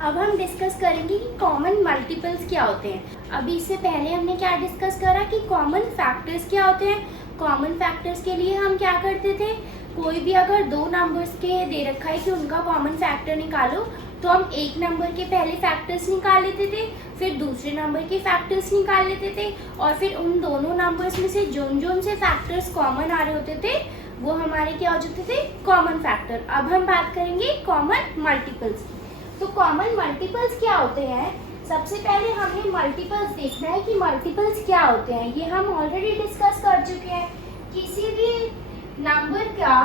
अब हम डिस्कस करेंगे कि कॉमन मल्टीपल्स क्या होते हैं। अभी इससे पहले हमने क्या डिस्कस करा कि कॉमन फैक्टर्स क्या होते हैं। कॉमन फैक्टर्स के लिए हम क्या करते थे, कोई भी अगर दो नंबर्स के दे रखा है कि उनका कॉमन फैक्टर निकालो, तो हम एक नंबर के पहले फैक्टर्स निकाल लेते थे, फिर दूसरे नंबर के फैक्टर्स निकाल लेते थे, और फिर उन दोनों नंबर्स में से जोन से फैक्टर्स कॉमन आ रहे होते थे वो हमारे क्या हो जाते थे, कॉमन फैक्टर। अब हम बात करेंगे कॉमन मल्टीपल्स। तो कॉमन मल्टीपल्स क्या होते हैं। सबसे पहले हमें मल्टीपल्स देखना है कि मल्टीपल्स क्या होते हैं। ये हम ऑलरेडी डिस्कस कर चुके हैं। किसी भी नंबर का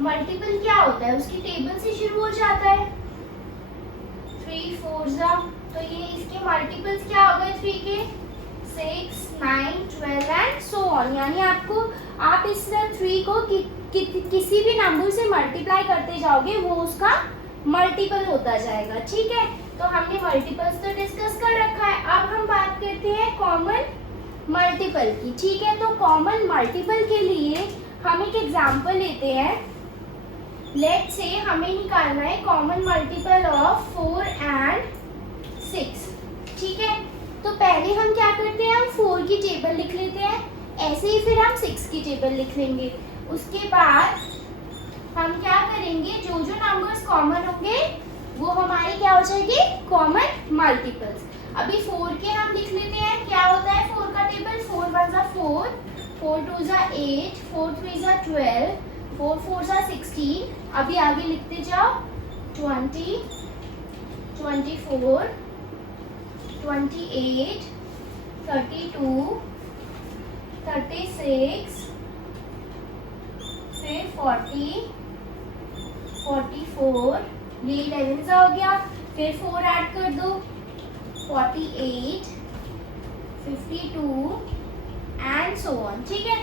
मल्टीपल क्या होता है, उसकी टेबल से शुरू हो जाता है 3 4 जा, तो ये इसके मल्टीपल्स क्या हो गए 3 के, 6 9 12 एंड सो ऑन। यानी आप इस 3 को किसी भी नंबर से मल्टीप्लाई करते जाओगे वो उसका मल्टीपल होता जाएगा। ठीक है, तो हमने मल्टीपल्स तो डिस्कस कर रखा है। अब हम बात करते हैं कॉमन मल्टीपल की। ठीक है, तो कॉमन मल्टीपल के लिए हम एक एग्जांपल लेते हैं। लेट्स से हमें निकालना है कॉमन मल्टीपल ऑफ 4 एंड 6। ठीक है, तो पहले हम क्या करते हैं, हम 4 की टेबल लिख लेते हैं, ऐसे ही फिर हम 6 की टेबल लिख लेंगे। उसके बाद हम क्या करेंगे, जो नंबर्स कॉमन होंगे वो हमारे क्या हो जाएंगे, कॉमन मल्टीपल्स। अभी 4 के हम लिख लेते हैं, क्या होता है 4 का टेबल, 4 1 जा 4, 4 2 जा 8, 4 3 जा 12, 4 4 जा 16। अभी आगे लिखते जाओ 20, 24, 28, 32, 36, फिर 40, 44, ये 11 सा हो गया, फिर 4 ऐड कर दो 48, 52 एंड सो ऑन। ठीक है,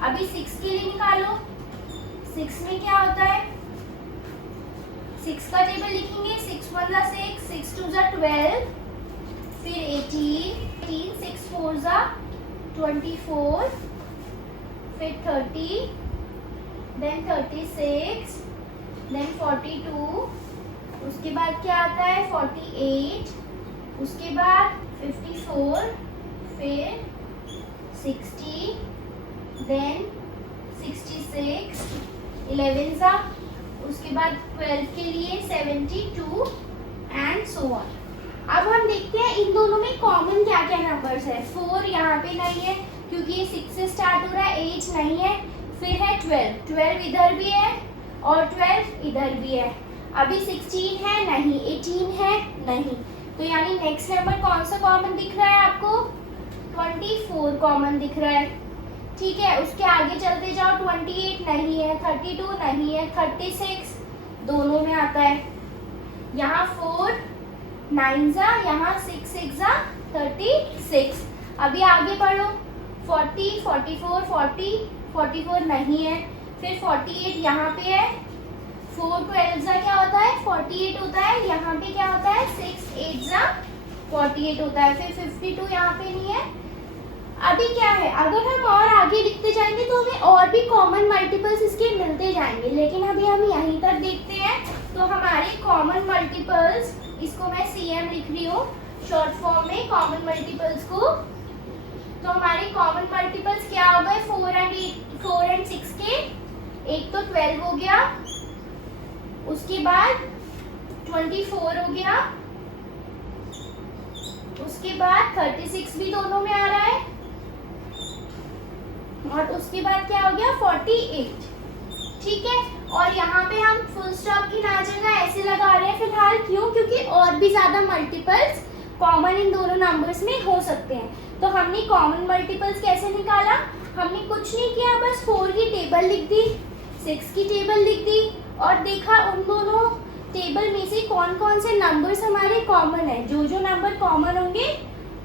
अभी 6 के लिए निकालो। 6 में क्या होता है, 6 का टेबल लिखेंगे, 6 1 जा 6, 6 2 जा 12, फिर 18, 6 4 जा 24, फिर 30, देन 36, देन 42, उसके बाद क्या आता है 48, उसके बाद 54, फिर 60, देन 66, 11 सा, उसके बाद 12 के लिए 72 एंड सो ऑन। अब हम देखते हैं इन दोनों में कॉमन क्या क्या नंबर्स है। 4 यहाँ पे नहीं है क्योंकि ये 6 से स्टार्ट हो रहा है, 8 नहीं है, फिर है 12 इधर भी है और 12 इधर भी है। अभी 16 है नहीं, 18 है नहीं, तो यानी नेक्स्ट नंबर कौन सा कॉमन दिख रहा है आपको, 24 कॉमन दिख रहा है। ठीक है, उसके आगे चलते जाओ, 28 नहीं है, 32 नहीं है, 36 दोनों में आता है। यहाँ 4 9 जा, यहाँ 6 6 जा 36। अभी आगे बढ़ो, 40 44 40, 44 नहीं है, फिर 48 यहाँ पे है, 4 12 जा क्या होता है 48 होता है, यहाँ पे क्या होता है 6 8 जा 48 होता है, फिर 52 यहाँ पे नहीं है। अभी क्या है, अगर हम और आगे लिखते जाएंगे तो हमें और भी कॉमन मल्टीपल्स इसके मिलते जाएंगे, लेकिन अभी हम यहीं तक देखते हैं। तो हमारे कॉमन मल्टीपल्स, इसको मैं CM लिख रही हूँ शॉर्ट फॉर्म में कॉमन मल्टीपल्स को। तो हमारे कॉमन मल्टीपल्स क्या हो गए, 4 एंड 6 के, एक तो 12 हो गया, उसके बाद 24 हो गया, उसके बाद 36 भी दोनों में आ रहा है, और उसके बाद क्या हो गया 48। ठीक है, और यहाँ पे हम फुल स्टॉप की ना जगह ऐसे लगा रहे हैं फिलहाल, क्यों, क्योंकि और भी ज्यादा मल्टीपल्स कॉमन इन दोनों नंबर्स में हो सकते हैं। तो हमने कॉमन मल्टीपल्स कैसे निकाला, हमने कुछ नहीं किया, बस 4 की टेबल लिख दी, 6 की टेबल लिख दी, और देखा उन दोनों टेबल में से कौन कौन से नंबर्स हमारे कॉमन है। जो नंबर कॉमन होंगे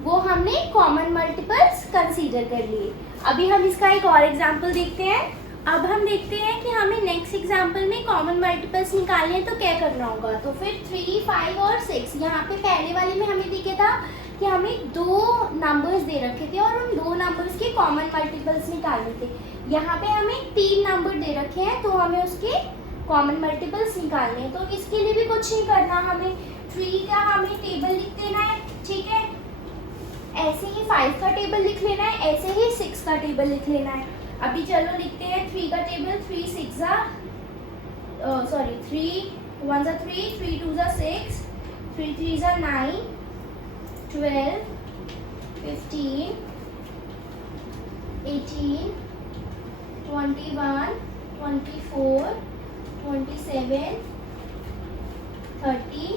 वो हमने कॉमन मल्टीपल्स कंसीडर कर लिए। अभी हम इसका एक और एग्जांपल देखते हैं। अब हम देखते हैं कि हमें नेक्स्ट एग्जांपल में कॉमन मल्टीपल्स निकालने हैं तो क्या करना होगा। तो फिर 3 5 और 6, यहाँ पे पहले वाले में हमें दिखे था कि हमें 2 नंबर्स दे रखे थे और उन 2 नंबर्स के कॉमन मल्टीपल्स निकालने थे। यहाँ पे हमें 3 नंबर दे रखे हैं तो हमें उसके कॉमन मल्टीपल्स निकालने हैं। तो इसके लिए भी कुछ नहीं करना, हमें 3 का हमें टेबल लिख देना है, ठीक है। ऐसे ही 5 का टेबल लिख लेना है, ऐसे ही 6 का टेबल लिख लेना है। अभी चलो लिखते हैं 3 का टेबल। 3 1 3, 3 2 6, 3 3 9, 12, 15, 18, 21, 24, 27, 30,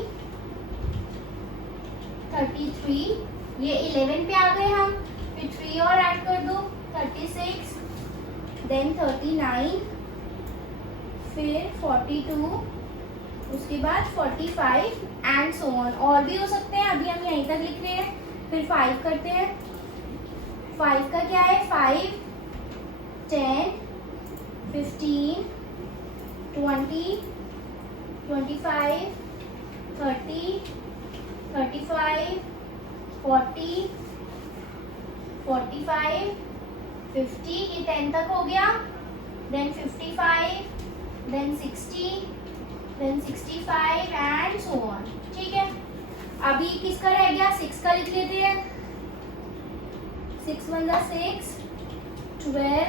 33, ये 11 पे आ गए हम, फिर 3 और ऐड कर दो 36, देन 39, फिर 42, उसके बाद 45 एंड सो ऑन। और भी हो सकते हैं, अभी हम यहीं तक लिख रहे हैं। फिर 5 करते हैं। 5 का क्या है? 5, 10, 15, 20, 25, 30, 35, 40, 45, 50, ये 10 तक हो गया। Then 55, then 60, then 65 and so on, ठीक है। अभी किसका रह गया? 6 का लिख लेते हैं। 6 1 6, 12,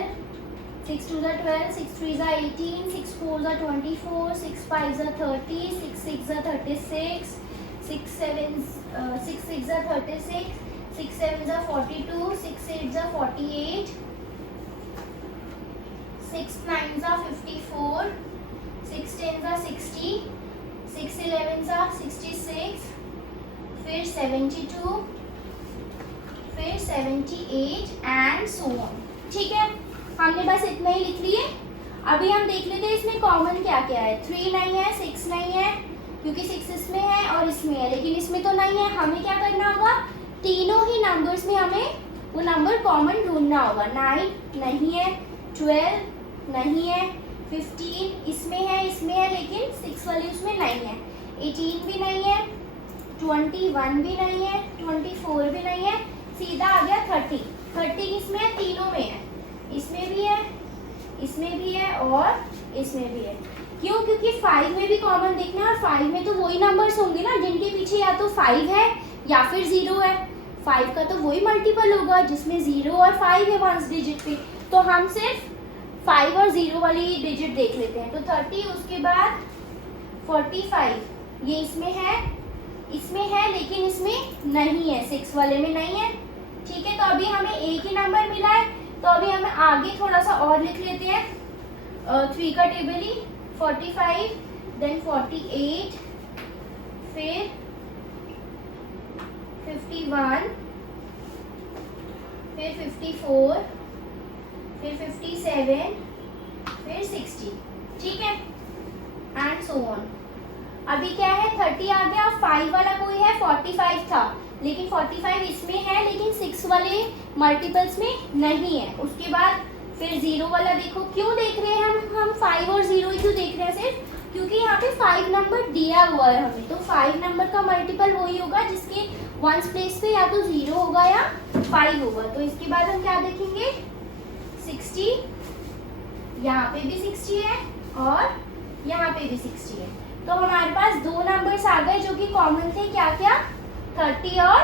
6 2 12, 6 3 18, 6 4 24, 6 5 30, 6 6 36, 6 7 6 6 36, 6 7 42, 6 8 48, 6 9 54, 6 10 60, 6 11 66, फिर 72, फिर 78 एंड सो ऑन, ठीक है। हमने बस इतना ही लिख लिए। अभी हम देख लेते हैं इसमें कॉमन क्या क्या है। 3 नहीं है, 6 नहीं है, क्योंकि 6 इसमें है और इसमें है, लेकिन इसमें तो नहीं है। हमें क्या करना होगा? तीनों ही नंबर्स में हमें वो नंबर कॉमन ढूंढना होगा। 9 नहीं है, 12 नहीं है, 15 इसमें है लेकिन 6 वाली उसमें नहीं है, 18 भी नहीं है, 21 भी नहीं है, 24 भी नहीं है, सीधा आ गया 30। 30 किसमें है? तीनों में है, इसमें भी है, इसमें भी है और इसमें भी है। क्यों? क्योंकि 5 में भी कॉमन देखना है और 5 में तो वही नंबर्स होंगे ना जिनके पीछे या तो 5 है या फिर 0 है। 5 का तो वही मल्टीपल होगा जिसमें 0 और 5 है वंस डिजिट पे। तो हम सिर्फ 5 और 0 वाली डिजिट देख लेते हैं। तो 30, उसके बाद 45, ये इसमें है लेकिन इसमें नहीं है, 6 वाले में नहीं है, ठीक है। तो अभी हमें एक ही नंबर मिला है, तो अभी हमें आगे थोड़ा सा और लिख लेते हैं। 3 का टेबल ही 45, देन 48, फिर 51, फिर 54, फिर 57, फिर 60, ठीक है, एंड सो ऑन। अभी क्या है? 30 आ गया। 5 वाला कोई है? 45 था, लेकिन 45 इसमें है लेकिन 6 वाले मल्टीपल्स में नहीं है। उसके बाद फिर 0 वाला देखो। क्यों देख रहे हैं हम 5 और 0 ही क्यों देख रहे हैं? सिर्फ क्योंकि यहाँ पे 5 नंबर दिया हुआ है हमें, तो 5 नंबर का मल्टीपल वही होगा जिसके वंस प्लेस पे या तो 0 होगा या 5 होगा। तो इसके बाद हम क्या देखेंगे? 60, यहाँ पे भी 60 है और यहाँ पे भी 60 है। तो हमारे पास दो नंबर्स आ गए जो कि कॉमन थे। क्या क्या? 30 और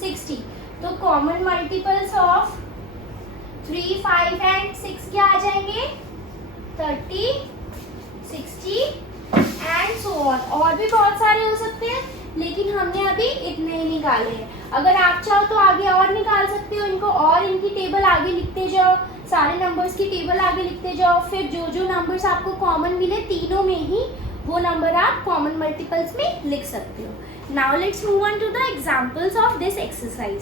60। तो कॉमन मल्टीपल्स ऑफ 3, 5 एंड 6 क्या आ जाएंगे? 30, 60 एंड सो ऑन। और भी बहुत सारे हो सकते हैं लेकिन हमने अभी इतने ही निकाले हैं। अगर आप चाहो तो आगे और निकाल सकते हो इनको, और इनकी टेबल आगे लिखते जाओ, सारे नंबर्स की टेबल आगे लिखते जाओ। फिर जो जो नंबर्स आपको कॉमन मिले तीनों में ही वो नंबर आप कॉमन मल्टीपल्स में लिख सकते हो। Now let's move on to the examples of this exercise.